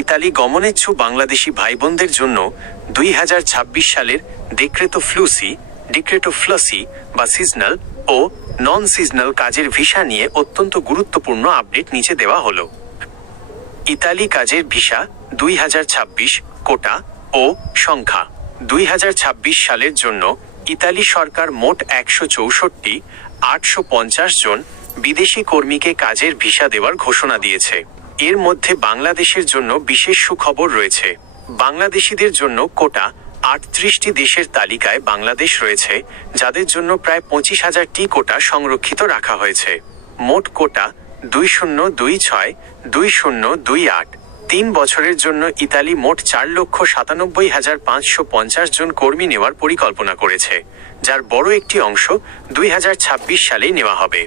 Italy গমনেচ্ছু Bangladeshi ভাই বোনদের জন্য 2026 সালের ডিক্রেটো ফ্লসি বা সিজনাল ও নন সিজনাল কাজের ভিসা নিয়ে অত্যন্ত গুরুত্বপূর্ণ আপডেট নিচে দেওয়া হলো। ইতালি কাজের ভিসা 2026 কোটা ও সংখ্যা। 2026 সালের জন্য ইতালি সরকার মোট 164,850 জন বিদেশি কর্মীকে কাজের ভিসা দেওয়ার ঘোষণা দিয়েছে। এর মধ্যে বাংলাদেশের জন্য বিশেষ সুখবর রয়েছে। বাংলাদেশিদের জন্য কোটা 38টি দেশের তালিকায় বাংলাদেশ রয়েছে, যাদের জন্য প্রায় 25,000টি কোটা সংরক্ষিত রাখা হয়েছে। মোট কোটা 2026-2028। 3 বছরের জন্য ইতালি মোট 4,97,550 জন কর্মী নেওয়ার পরিকল্পনা করেছে, যার বড় একটি অংশ 2026 সালেই নেওয়া হবে।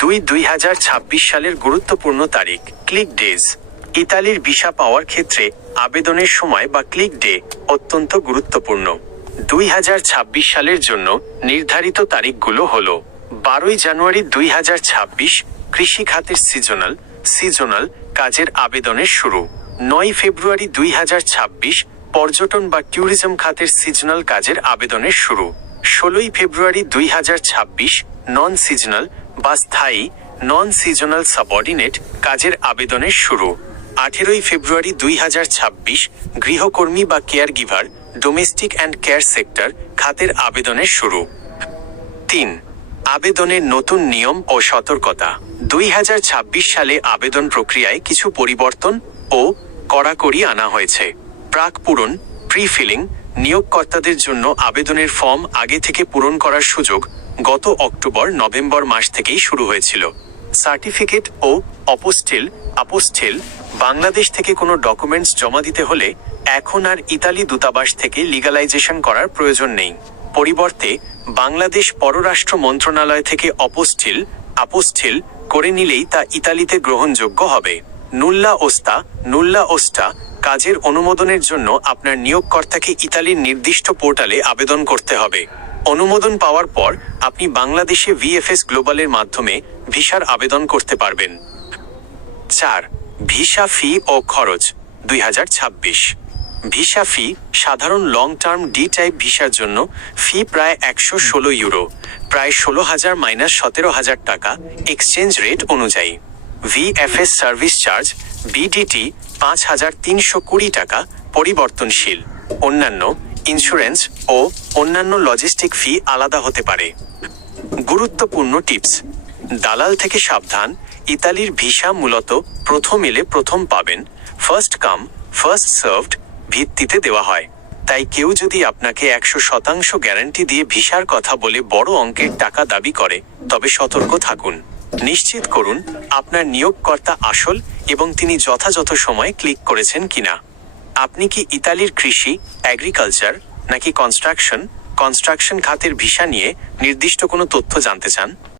2026 সালের গুরুত্বপূর্ণ তারিখ। Click days. ইতালির ভিসা পাওয়ার ক্ষেত্রে আবেদনের সময় বা ক্লিক ডে অত্যন্ত গুরুত্বপূর্ণ। 2026 সালের জন্য নির্ধারিত তারিখগুলো হল: 12 জানুয়ারি 2026 কৃষি খাতের সিজনাল কাজের আবেদনের শুরু। 9 ফেব্রুয়ারি 2026 পর্যটন বা ট্যুরিজম খাতের সিজনাল কাজের আবেদনের শুরু। 16 ফেব্রুয়ারি 2026 নন সিজনাল বা স্থায়ী নন সিজনাল সাবঅর্ডিনেট কাজের আবেদনের শুরু। 18 ফেব্রুয়ারি 2026 গৃহকর্মী বা care giver domestic and care sector খাতের আবেদনের শুরু। 3. আবেদনের নতুন নিয়ম ও সতর্কতা। 2026 সালে আবেদন প্রক্রিয়ায় কিছু পরিবর্তন ও কড়াকড়ি আনা হয়েছে। প্রাক পূরণ প্রি-ফিলিং। নিয়োগকর্তাদের জন্য আবেদনের ফর্ম আগে থেকে পূরণ করার সুযোগ গত অক্টোবর-নভেম্বর মাস থেকেই শুরু হয়েছিল। সার্টিফিকেট ও আপোস্টিল। বাংলাদেশ থেকে কোনো ডকুমেন্টস জমা দিতে হলে এখন আর ইতালি দূতাবাস থেকে লিগালাইজেশন করার প্রয়োজন নেই। পরিবর্তে বাংলাদেশ পররাষ্ট্র মন্ত্রণালয় থেকে আপোস্টিল করে নিলেই তা ইতালিতে গ্রহণযোগ্য হবে। নুল্লা ওস্টা কাজের অনুমোদনের জন্য আপনার নিয়োগকর্তাকে ইতালির নির্দিষ্ট পোর্টালে আবেদন করতে হবে। অনুমোদন পাওয়ার পর আপনি বাংলাদেশে ভিএফএস গ্লোবালের মাধ্যমে ভিসার আবেদন করতে পারবেন। 4. ভিসা ফি ও খরচ। 2026 ভিসা ফি। সাধারণ লং টার্ম ডি টাইপ ভিসার জন্য ফি প্রায় 116 ইউরো, প্রায় 16,000 - 17,000 টাকা এক্সচেঞ্জ রেট অনুযায়ী। ভিএফএস সার্ভিস চার্জ বিডিটি 5,320 টাকা পরিবর্তনশীল। অন্যান্য ইন্স্যুরেন্স ও অন্যান্য লজিস্টিক ফি আলাদা হতে পারে। গুরুত্বপূর্ণ টিপস। দালাল থেকে সাবধান। ইতালির ভিসা মূলত প্রথম এলে প্রথম পাবেন, ফার্স্ট কাম ফার্স্ট সার্ভড ভিত্তিতে দেওয়া হয়। তাই কেউ যদি আপনাকে 100% গ্যারান্টি দিয়ে ভিসার কথা বলে বড় অঙ্কের টাকা দাবি করে, তবে সতর্ক থাকুন। নিশ্চিত করুন আপনার নিয়োগকর্তা আসল এবং তিনি যথাযথ সময়ে ক্লিক করেছেন কিনা। আপনি কি ইতালির কৃষি, এগ্রিকালচার নাকি কনস্ট্রাকশন খাতের ভিসা নিয়ে নির্দিষ্ট কোনো তথ্য জানতে চান?